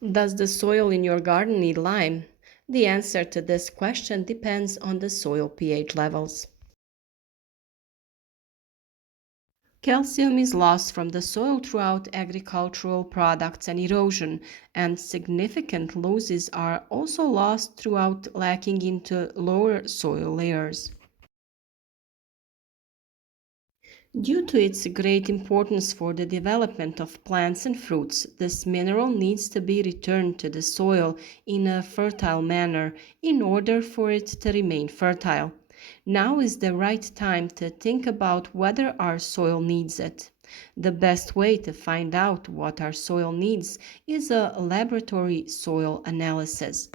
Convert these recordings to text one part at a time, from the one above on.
Does the soil in your garden need lime? The answer to this question depends on the soil pH levels. Calcium is lost from the soil throughout agricultural products and erosion, and significant losses are also lost throughout lacking into lower soil layers. Due to its great importance for the development of plants and fruits, this mineral needs to be returned to the soil in a fertile manner in order for it to remain fertile. Now is the right time to think about whether our soil needs it. The best way to find out what our soil needs is a laboratory soil analysis.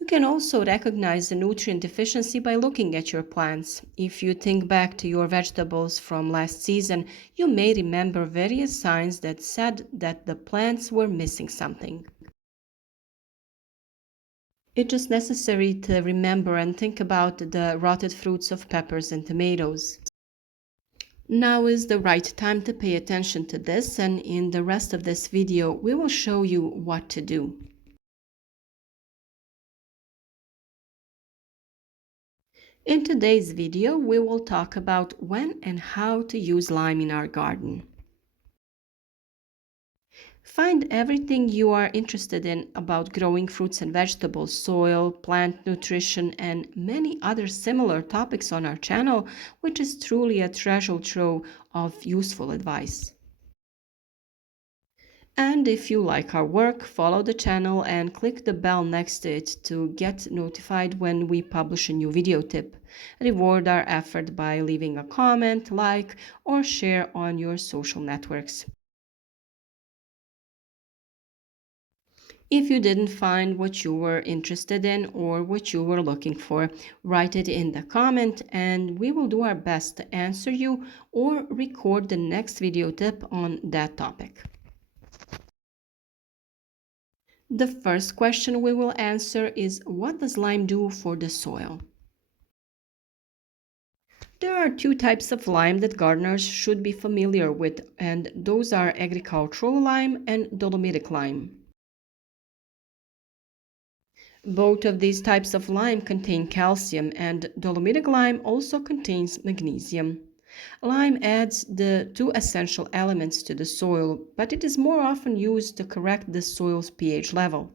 You can also recognize the nutrient deficiency by looking at your plants. If you think back to your vegetables from last season, you may remember various signs that said that the plants were missing something. It's just necessary to remember and think about the rotted fruits of peppers and tomatoes. Now is the right time to pay attention to this, and in the rest of this video, we will show you what to do. In today's video, we will talk about when and how to use lime in our garden. Find everything you are interested in about growing fruits and vegetables, soil, plant nutrition, and many other similar topics on our channel, which is truly a treasure trove of useful advice. And if you like our work, follow the channel and click the bell next to it to get notified when we publish a new video tip. Reward our effort by leaving a comment, like, or share on your social networks. If you didn't find what you were interested in or what you were looking for, write it in the comment and we will do our best to answer you or record the next video tip on that topic. The first question we will answer is, what does lime do for the soil? There are two types of lime that gardeners should be familiar with, and those are agricultural lime and dolomitic lime. Both of these types of lime contain calcium, and dolomitic lime also contains magnesium. Lime adds the two essential elements to the soil, but it is more often used to correct the soil's pH level.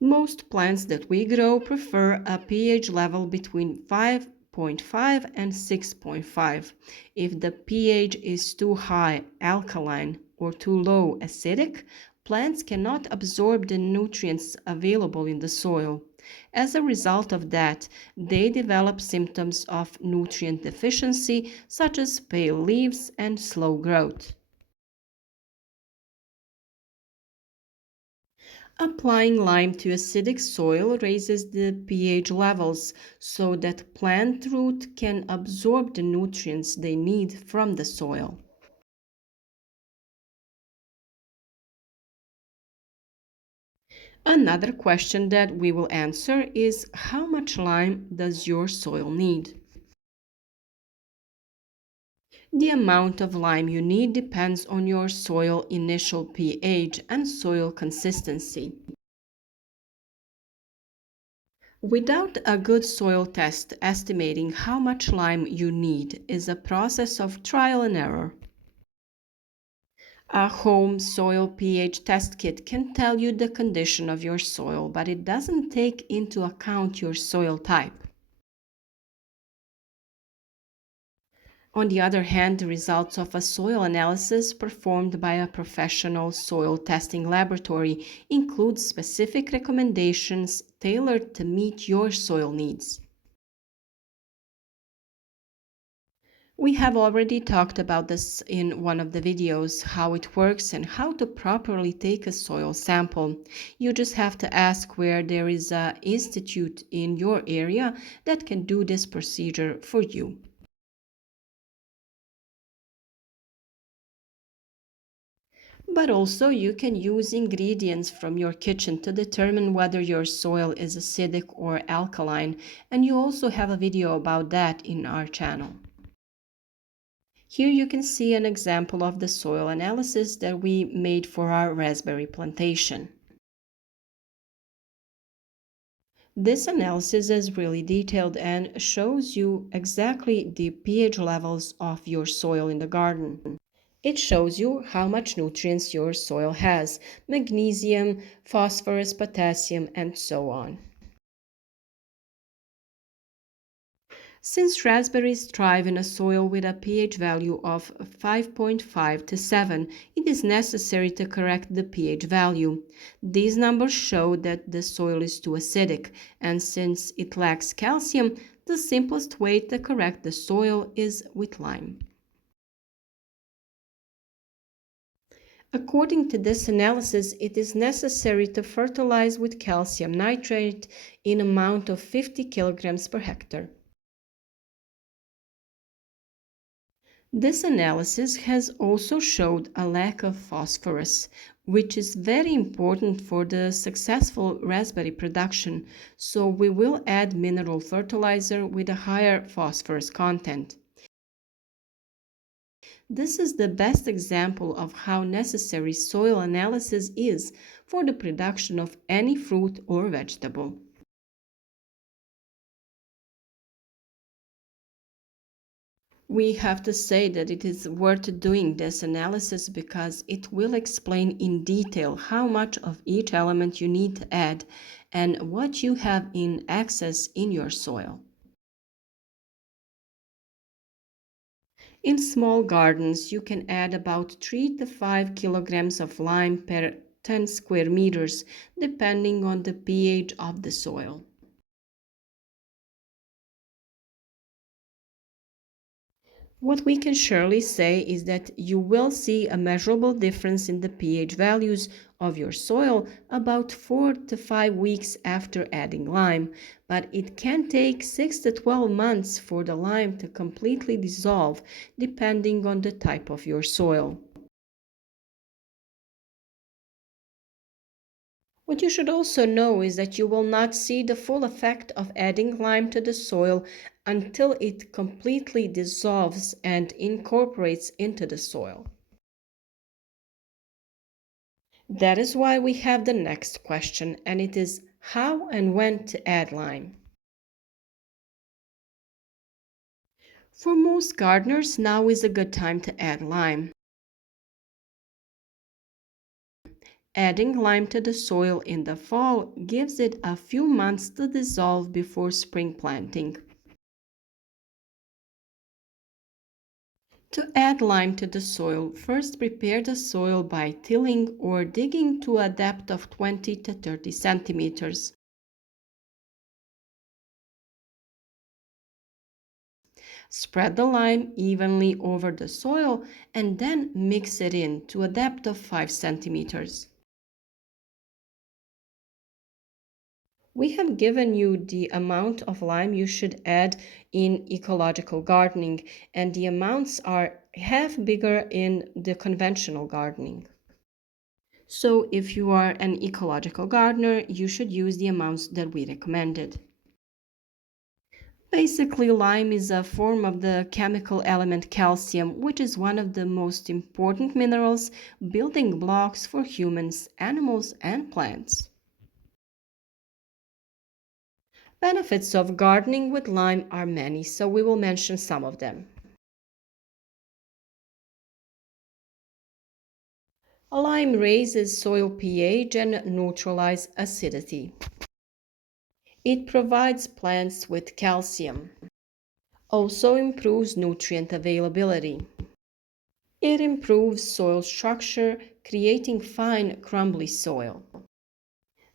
Most plants that we grow prefer a pH level between 5.5 and 6.5. If the pH is too high, alkaline, or too low, acidic, plants cannot absorb the nutrients available in the soil. As a result of that, they develop symptoms of nutrient deficiency, such as pale leaves and slow growth. Applying lime to acidic soil raises the pH levels so that plant root can absorb the nutrients they need from the soil. Another question that we will answer is, how much lime does your soil need? The amount of lime you need depends on your soil initial pH and soil consistency. Without a good soil test, estimating how much lime you need is a process of trial and error. A home soil pH test kit can tell you the condition of your soil, but it doesn't take into account your soil type. On the other hand, the results of a soil analysis performed by a professional soil testing laboratory include specific recommendations tailored to meet your soil needs. We have already talked about this in one of the videos, how it works and how to properly take a soil sample. You just have to ask where there is an institute in your area that can do this procedure for you. But also you can use ingredients from your kitchen to determine whether your soil is acidic or alkaline, and you also have a video about that in our channel. Here you can see an example of the soil analysis that we made for our raspberry plantation. This analysis is really detailed and shows you exactly the pH levels of your soil in the garden. It shows you how much nutrients your soil has: magnesium, phosphorus, potassium, and so on. Since raspberries thrive in a soil with a pH value of 5.5 to 7, it is necessary to correct the pH value. These numbers show that the soil is too acidic, and since it lacks calcium, the simplest way to correct the soil is with lime. According to this analysis, it is necessary to fertilize with calcium nitrate in amount of 50 kilograms per hectare. This analysis has also showed a lack of phosphorus, which is very important for the successful raspberry production, so we will add mineral fertilizer with a higher phosphorus content. This is the best example of how necessary soil analysis is for the production of any fruit or vegetable. We have to say that it is worth doing this analysis because it will explain in detail how much of each element you need to add and what you have in excess in your soil. In small gardens, you can add about 3 to 5 kilograms of lime per 10 square meters, depending on the pH of the soil. What we can surely say is that you will see a measurable difference in the pH values of your soil about 4 to 5 weeks after adding lime, but it can take 6 to 12 months for the lime to completely dissolve, depending on the type of your soil. What you should also know is that you will not see the full effect of adding lime to the soil until it completely dissolves and incorporates into the soil. That is why we have the next question, and it is how and when to add lime. For most gardeners, now is a good time to add lime. Adding lime to the soil in the fall gives it a few months to dissolve before spring planting. To add lime to the soil, first prepare the soil by tilling or digging to a depth of 20 to 30 centimeters. Spread the lime evenly over the soil and then mix it in to a depth of 5 centimeters. We have given you the amount of lime you should add in ecological gardening, and the amounts are half bigger in the conventional gardening. So if you are an ecological gardener, you should use the amounts that we recommended. Basically, lime is a form of the chemical element calcium, which is one of the most important minerals, building blocks for humans, animals, and plants. Benefits of gardening with lime are many, so we will mention some of them. Lime raises soil pH and neutralizes acidity. It provides plants with calcium. Also improves nutrient availability. It improves soil structure, creating fine, crumbly soil.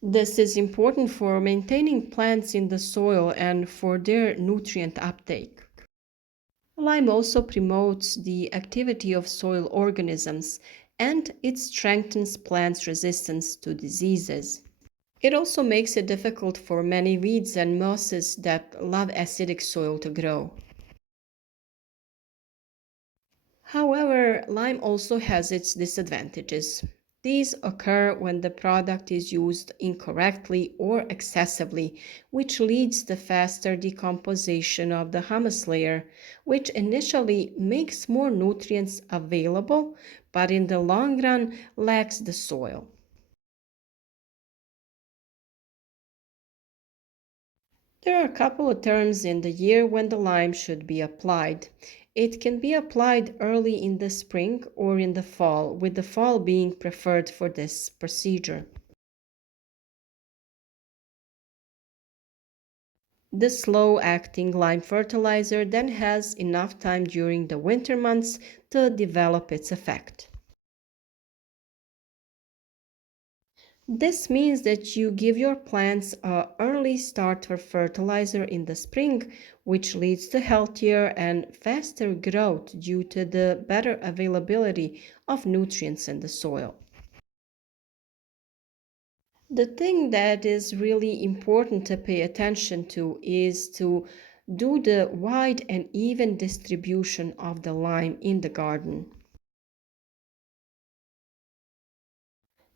This is important for maintaining plants in the soil and for their nutrient uptake. Lime also promotes the activity of soil organisms and it strengthens plants' resistance to diseases. It also makes it difficult for many weeds and mosses that love acidic soil to grow. However, lime also has its disadvantages. These occur when the product is used incorrectly or excessively, which leads to faster decomposition of the humus layer, which initially makes more nutrients available, but in the long run lacks the soil. There are a couple of terms in the year when the lime should be applied. It can be applied early in the spring or in the fall, with the fall being preferred for this procedure. The slow-acting lime fertilizer then has enough time during the winter months to develop its effect. This means that you give your plants an early starter fertilizer in the spring, which leads to healthier and faster growth due to the better availability of nutrients in the soil. The thing that is really important to pay attention to is to do the wide and even distribution of the lime in the garden.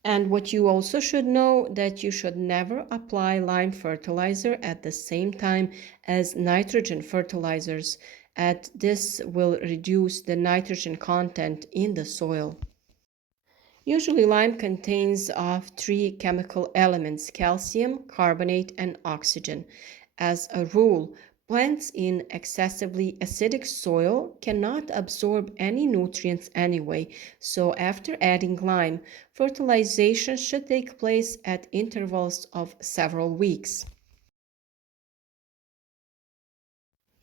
And what you also should know that you should never apply lime fertilizer at the same time as nitrogen fertilizers, as this will reduce the nitrogen content in the soil. Usually lime contains of three chemical elements: calcium, carbonate, and oxygen. As a rule, plants in excessively acidic soil cannot absorb any nutrients anyway, so after adding lime, fertilization should take place at intervals of several weeks.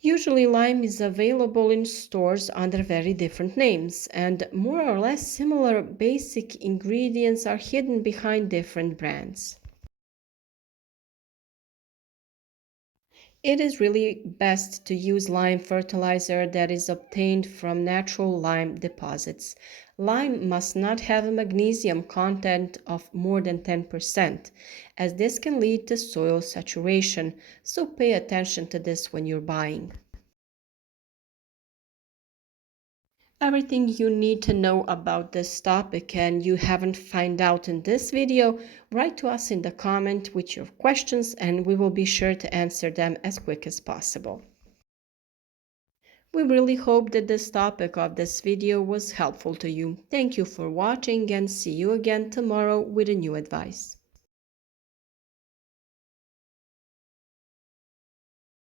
Usually lime is available in stores under very different names, and more or less similar basic ingredients are hidden behind different brands. It is really best to use lime fertilizer that is obtained from natural lime deposits. Lime must not have a magnesium content of more than 10%, as this can lead to soil saturation, so pay attention to this when you're buying. Everything you need to know about this topic and you haven't found out in this video, write to us in the comment with your questions and we will be sure to answer them as quick as possible. We really hope that this topic of this video was helpful to you. Thank you for watching and see you again tomorrow with a new advice.